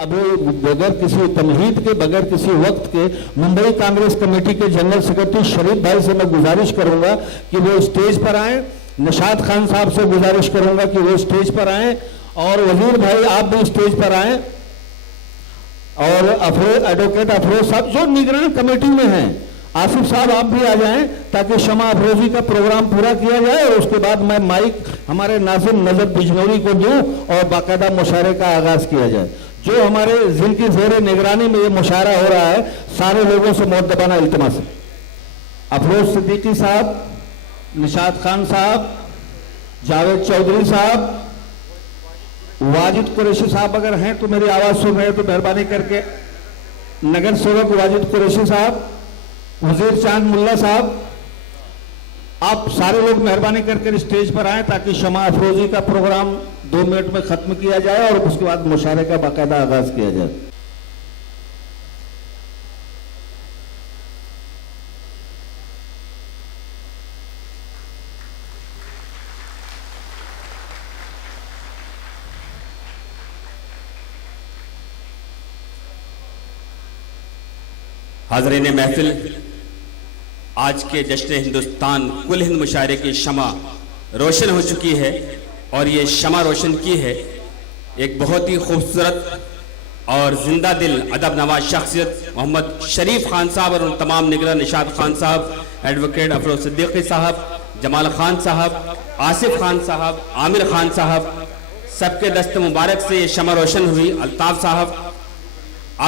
अभी बगैर किसी तमहीद के, बगैर किसी वक्त के मुंबई कांग्रेस कमेटी के जनरल सेक्रेटरी शरीफ भाई से मैं गुजारिश करूंगा कि वो स्टेज पर आए। निशात खान साहब से गुजारिश करूंगा कि वो स्टेज पर आए, और वजीर भाई आप भी स्टेज पर आए, और एडवोकेट अफरोज साहब जो निगरान कमेटी में हैं, आसिफ साहब आप भी आ जाएं ताकि शमा अफरोजी का प्रोग्राम पूरा किया जाए, और उसके बाद मैं माइक हमारे नाज़िम नजर बिजनौरी को दूं और बाकायदा मुशायरे का आगाज किया जाए। जो हमारे जिनकी ज़ेर निगरानी में ये मुशायरा हो रहा है, सारे लोगों से मुअद्दबाना इल्तिमास है। अफरोज सिद्दीकी साहब, निशात खान साहब, जावेद चौधरी साहब, वाजिद कुरैशी साहब अगर हैं तो मेरी आवाज़ सुन रहे हैं तो मेहरबानी करके, नगर सेवक वाजिद कुरैशी साहब, वजीर चांद मुल्ला साहब, आप सारे लोग मेहरबानी करके स्टेज पर आएं ताकि शमा अफरोजी का प्रोग्राम 2 मिनट में खत्म किया जाए और उसके बाद मुशायरे का बाकायदा आगाज किया जाए। हाज़रीन महफिल, आज के जश्न हिंदुस्तान कुल हिंद मुशायरे की शमा रोशन हो चुकी है, और ये शमा रोशन की है एक बहुत ही खूबसूरत और जिंदा दिल अदब नवाज शख्सियत मोहम्मद शरीफ खान साहब और उन तमाम निगरान निशात खान साहब, एडवोकेट अफरोज सिद्दीकी साहब, जमाल खान साहब, आसिफ खान साहब, आमिर खान साहब, सबके दस्त मुबारक से ये शमा रोशन हुई। अल्ताफ साहब